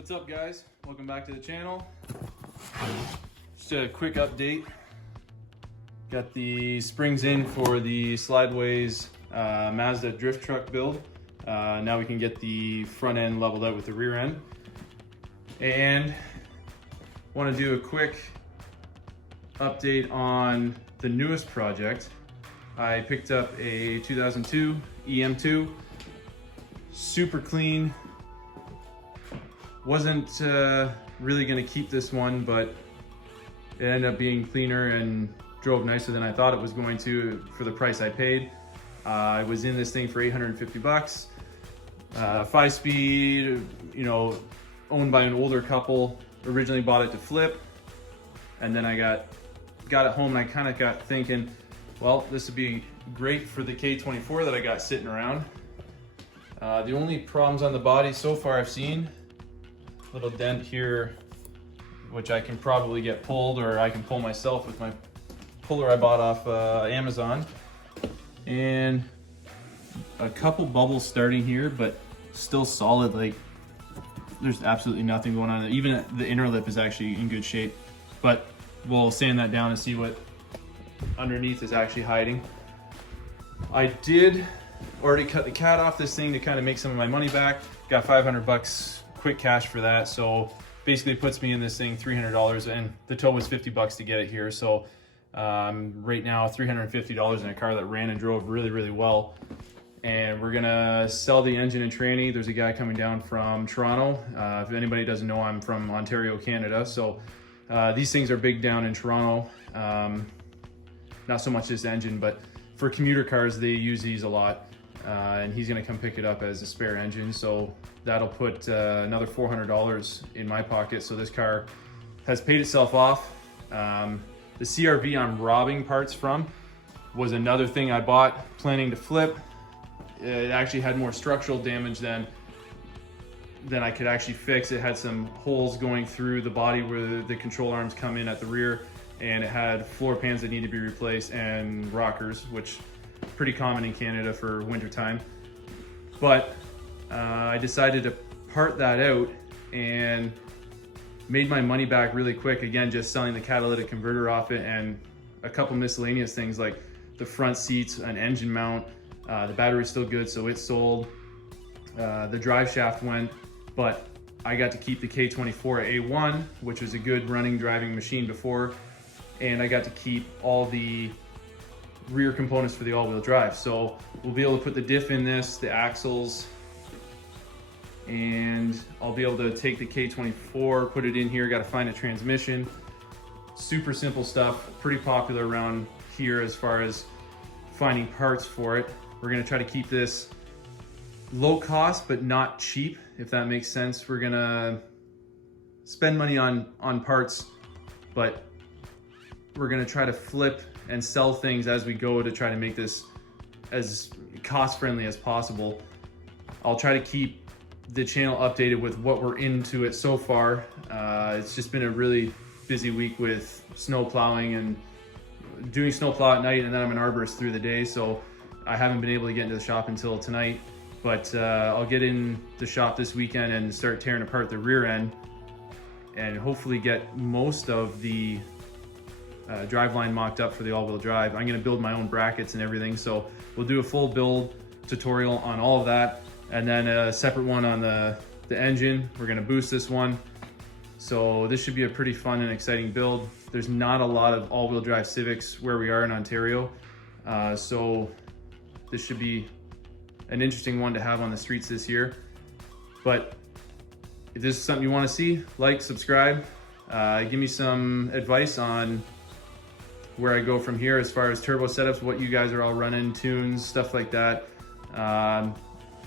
What's up, guys? Welcome back to the channel. Just a quick update. Got the springs in for the Slideways Mazda drift truck build. Now we can get the front end leveled out with the rear end. And want to do a quick update on the newest project. I picked up a 2002 EM2, super clean. Wasn't really going to keep this one, but it ended up being cleaner and drove nicer than I thought it was going to for the price I paid. I was in this thing for 850 bucks. 5-speed, you know, owned by an older couple. Originally bought it to flip, and then I got it home and I kind of got thinking, well, this would be great for the K24 that I got sitting around. The only problems on the body so far I've seen, little dent here, which I can probably get pulled, or I can pull myself with my puller I bought off Amazon. And a couple bubbles starting here, but still solid. Like, there's absolutely nothing going on. Even the inner lip is actually in good shape, but we'll sand that down and see what underneath is actually hiding. I did already cut the cat off this thing to kind of make some of my money back. Got 500 bucks quick cash for that, so basically puts me in this thing $300, and the tow was 50 bucks to get it here. So right now $350 in a car that ran and drove really well. And we're gonna sell the engine and tranny. There's a guy coming down from Toronto. If anybody doesn't know, I'm from Ontario, Canada, so these things are big down in Toronto. Not so much this engine, but for commuter cars they use these a lot. And he's gonna come pick it up as a spare engine, so that'll put another $400 in my pocket. So this car has paid itself off. The CRV I'm robbing parts from was another thing I bought planning to flip. It actually had more structural damage than I could actually fix. It had some holes going through the body where the control arms come in at the rear, and it had floor pans that need to be replaced and rockers, which pretty common in Canada for winter time. But I decided to part that out and made my money back really quick, again just selling the catalytic converter off it and a couple miscellaneous things like the front seats, an engine mount. The battery's still good, so it's sold. The drive shaft went, but I got to keep the k24-AWD, which was a good running driving machine before, and I got to keep all the rear components for the all-wheel drive. So we'll be able to put the diff in this, the axles, and I'll be able to take the K24, put it in here. Got to find a transmission. Super simple stuff, pretty popular around here as far as finding parts for it. We're gonna try to keep this low cost but not cheap, if that makes sense. We're gonna spend money on parts, but we're gonna try to flip and sell things as we go to try to make this as cost-friendly as possible. I'll try to keep the channel updated with what we're into it so far. It's just been a really busy week with snow plowing and doing snow plow at night, and then I'm an arborist through the day, so I haven't been able to get into the shop until tonight. But I'll get in the shop this weekend and start tearing apart the rear end and hopefully get most of the driveline mocked up for the all-wheel drive. I'm gonna build my own brackets and everything, so we'll do a full build tutorial on all of that, and then a separate one on the engine. We're gonna boost this one. So this should be a pretty fun and exciting build. There's not a lot of all-wheel drive Civics where we are in Ontario, so this should be an interesting one to have on the streets this year. But if this is something you want to see, like, subscribe, give me some advice on where I go from here as far as turbo setups, what you guys are all running, tunes, stuff like that.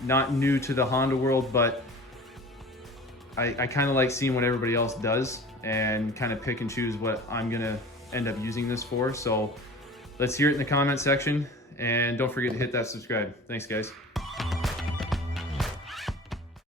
Not new to the Honda world, but I kind of like seeing what everybody else does and kind of pick and choose what I'm gonna end up using this for. So let's hear it in the comment section, and don't forget to hit that subscribe. Thanks, guys.